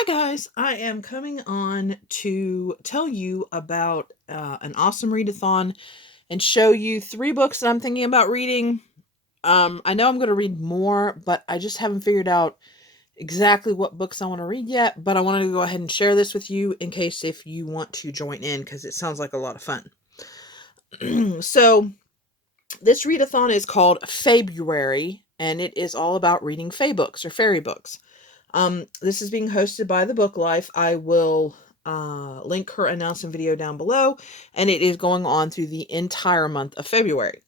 Hi guys, I am coming on to tell you about an awesome readathon and show you 3 books that I'm thinking about reading. I know I'm going to read more, but I just haven't figured out exactly what books I want to read yet, but I wanted to go ahead and share this with you in case if you want to join in because it sounds like a lot of fun. So, this readathon is called Faebruary and it is all about reading fae books or fairy books. This is being hosted by the Book Life. I will link her announcement video down below, and it is going on through the entire month of February.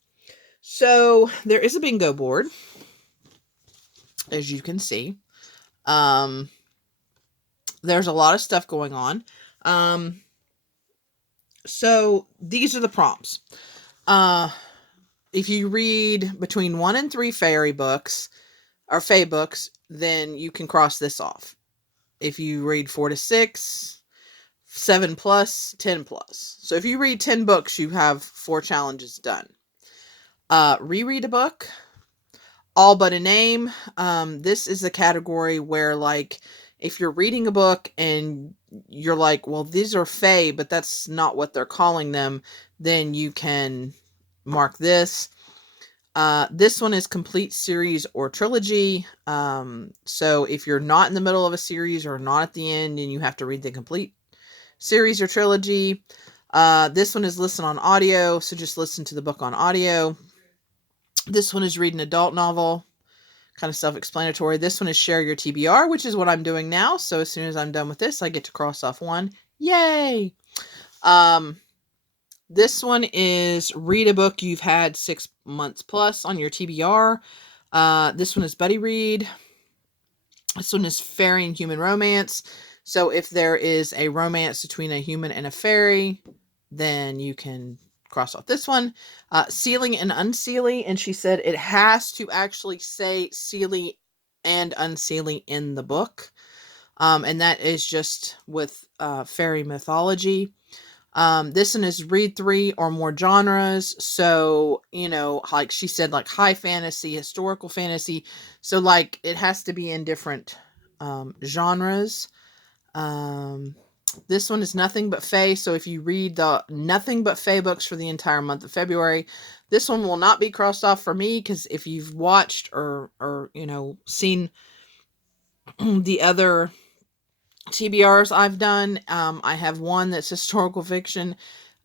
So there is a bingo board, as you can see. There's a lot of stuff going on. So these are the prompts. If you read between 1 and 3 fairy books or fae books, then you can cross this off. If you read 4 to 6, 7 plus, 10 plus. So if you read 10 books, you have 4 challenges done. Reread a book, all but a name. This is a category where, like, if you're reading a book and you're like, well, these are fae, but that's not what they're calling them, then you can mark this. This one is complete series or trilogy. So if you're not in the middle of a series or not at the end and you have to read the complete series or trilogy, this one is listen on audio, so just listen to the book on audio. This one is read an adult novel, kind of self-explanatory. This one is share your TBR, which is what I'm doing now. So as soon as I'm done with this, I get to cross off one. Yay! This one is read a book you've had 6 months plus on your TBR. This one is buddy read. This one is fairy and human romance. So if there is a romance between a human and a fairy, then you can cross off this one. Sealing and unsealing. And she said it has to actually say sealy and unsealing in the book. And that is just with fairy mythology. This one is read 3 or more genres. So, like she said, like high fantasy, historical fantasy. So, like, it has to be in different genres. This one is nothing but fae. So if you read the nothing but fae books for the entire month of February, this one will not be crossed off for me, because if you've watched or seen the other TBRs I've done, I have one that's historical fiction.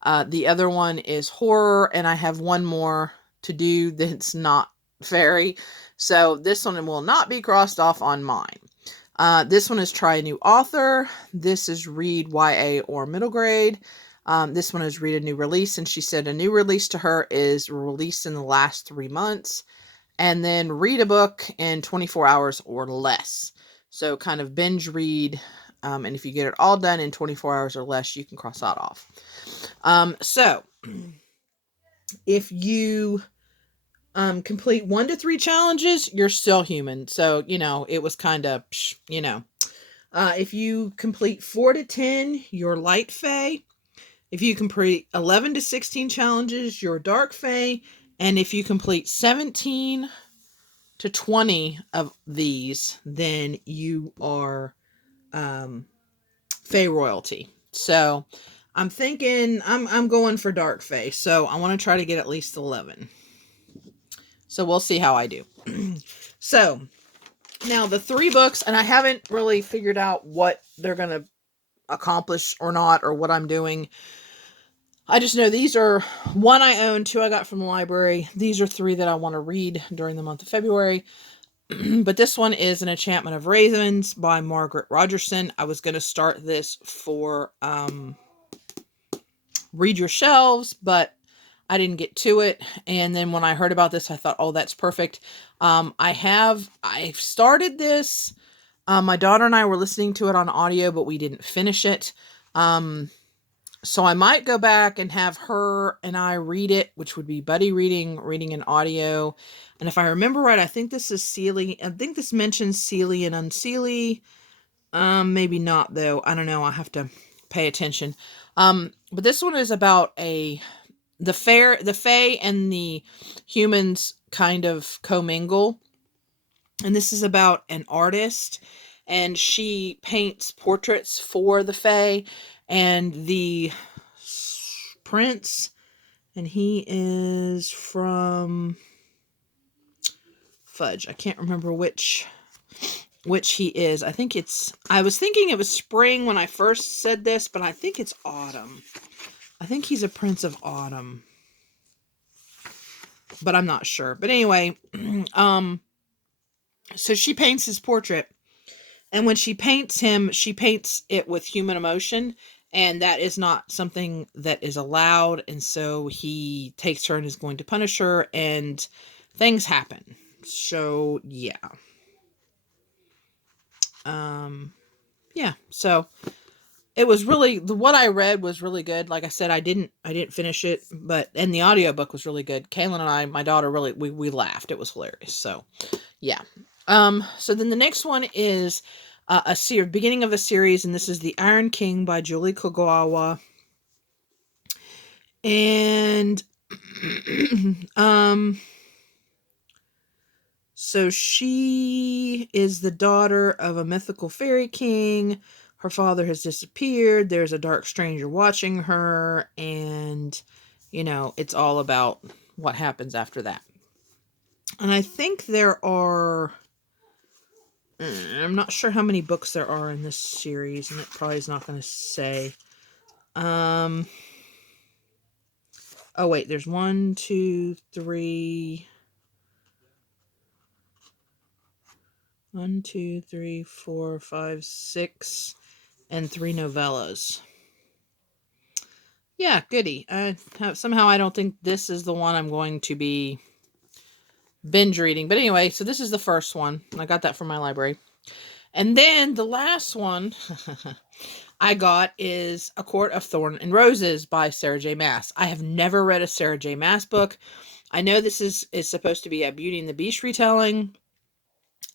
The other one is horror, and I have one more to do that's not fairy. So this one will not be crossed off on mine. This one is try a new author. This is read YA or middle grade. This one is read a new release, and she said a new release to her is released in the last 3 months. And then read a book in 24 hours or less. So kind of binge read. And if you get it all done in 24 hours or less, you can cross that off. So if you complete 1 to 3 challenges, you're still human. So, it was kind of, if you complete 4 to 10, you're light fae. If you complete 11 to 16 challenges, you're dark fae. And if you complete 17 to 20 of these, then you are fae royalty. So I'm thinking I'm going for dark fae. So I want to try to get at least 11. So we'll see how I do. So now the 3 books, and I haven't really figured out what they're going to accomplish or not, or what I'm doing. I just know these are 1 I own, 2 I got from the library. These are 3 that I want to read during the month of February. But this one is An Enchantment of Ravens by Margaret Rogerson. I was going to start this for Read Your Shelves, but I didn't get to it. And then when I heard about this, I thought, oh, that's perfect. I've started this. My daughter and I were listening to it on audio, but we didn't finish it. So I might go back and have her and I read it, which would be buddy reading an audio. And if I remember right, I think this is Sealy. I think this mentions Sealy and Unsealy. Maybe not though. I don't know. I'll have to pay attention. But this one is about the fae and the humans kind of commingle. And this is about an artist, and she paints portraits for the Fae, and the prince, and he is from fudge. I can't remember which he is. I was thinking it was spring when I first said this, but I think it's autumn. I think he's a prince of autumn, but I'm not sure. But anyway, so she paints his portrait, and when she paints him, she paints it with human emotion, and that is not something that is allowed, and so he takes her and is going to punish her, and things happen. So yeah. Yeah, so it was really, what I read was really good. Like I said, I didn't finish it, but and the audiobook was really good. Kaylin and I, my daughter, really we laughed. It was hilarious. So yeah. So then the next one is beginning of a series, and this is The Iron King by Julie Kogawa. And so she is the daughter of a mythical fairy king. Her father has disappeared. There's a dark stranger watching her, and it's all about what happens after that. And I think there are, I'm not sure how many books there are in this series, and it probably is not going to say. Oh wait, there's 1, 2, 3. 1, 2, 3, 4, 5, 6, and 3 novellas. Yeah, goody. Somehow I don't think this is the one I'm going to be binge reading. But anyway, so this is the first one. I got that from my library. And then the last one I got is A Court of Thorn and Roses by Sarah J. Maas. I have never read a Sarah J. Maas book. I know this is supposed to be a Beauty and the Beast retelling.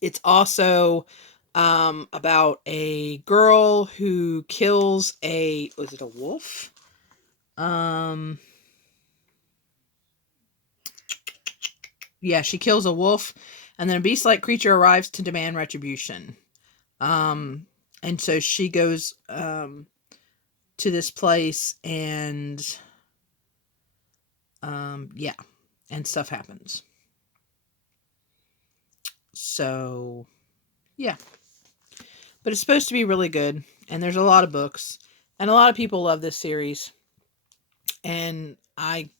It's also about a girl who kills was it a wolf? Yeah, she kills a wolf, and then a beast-like creature arrives to demand retribution. And so she goes to this place, and yeah, and stuff happens. So yeah, but it's supposed to be really good, and there's a lot of books, and a lot of people love this series, and I'm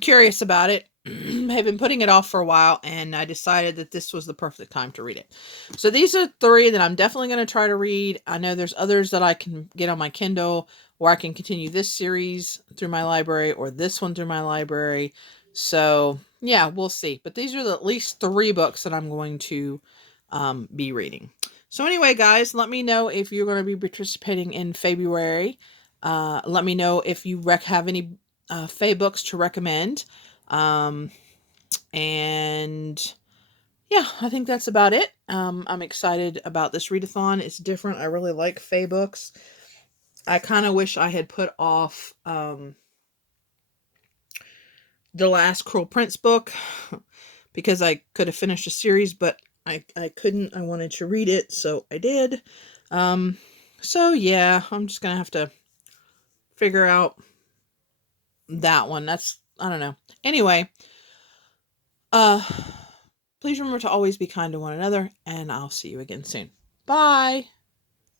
curious about it. I've been putting it off for a while, and I decided that this was the perfect time to read it. So these are 3 that I'm definitely going to try to read. I know there's others that I can get on my Kindle, or I can continue this series through my library, or this one through my library. So yeah, we'll see. But these are at least 3 books that I'm going to be reading. So anyway, guys, let me know if you're going to be participating in February. Let me know if you have any Fae books to recommend. And yeah, I think that's about it. I'm excited about this readathon. It's different. I really like Fae books. I kind of wish I had put off the last Cruel Prince book because I could have finished a series, but I couldn't. I wanted to read it, so I did. So yeah, I'm just gonna have to figure out that one. I don't know. Anyway, please remember to always be kind to one another, and I'll see you again soon. Bye.